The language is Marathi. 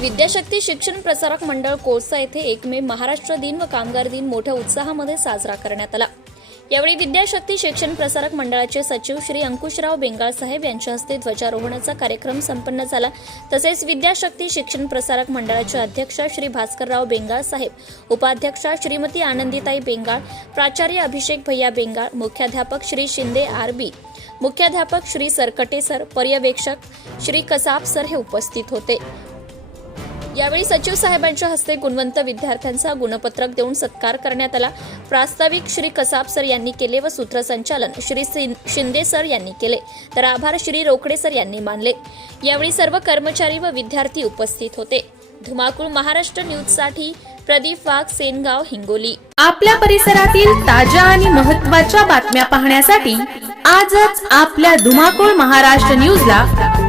विद्याशक्ती शिक्षण प्रसारक मंडळ कोळसा येथे एक मे महाराष्ट्र दिन व कामगार दिन मोठ्या उत्साहामध्ये साजरा करण्यात आला. यावेळी विद्याशक्ती शिक्षण प्रसारक मंडळाचे सचिव श्री अंकुशराव बेंगाळ साहेब यांच्या हस्ते ध्वजारोहणाचा कार्यक्रम संपन्न झाला. तसेच विद्याशक्ती शिक्षण प्रसारक मंडळाचे अध्यक्ष श्री भास्करराव बेंगाळ साहेब उपाध्यक्षा श्रीमती आनंदीताई बेंगाळ प्राचार्य अभिषेक भैया बेंगाळ मुख्याध्यापक श्री शिंदे आर बी मुख्याध्यापक श्री सरकटे सर पर्यवेक्षक श्री कसाब सर हे उपस्थित होते. यावेळी सचिव साहेबांच्या हस्ते गुणवंत विद्यार्थ्यांचा गुणपत्रक देऊन सत्कार करण्यात आला. प्रास्ताविक श्री कसाब सर यांनी केले व सूत्रसंचालन श्री शिंदे सर यांनी केले. तर आभार श्री रोकडे सर यांनी मानले. यावेळी सर्व कर्मचारी व विद्यार्थी उपस्थित होते. धुमाकूळ महाराष्ट्र न्यूजसाठी प्रदीप वाघ सेनगाव हिंगोली. आपल्या परिसरातील ताज्या आणि महत्त्वाच्या बातम्या पाहण्यासाठी आजच आपल्या धुमाकूळ महाराष्ट्र न्यूजला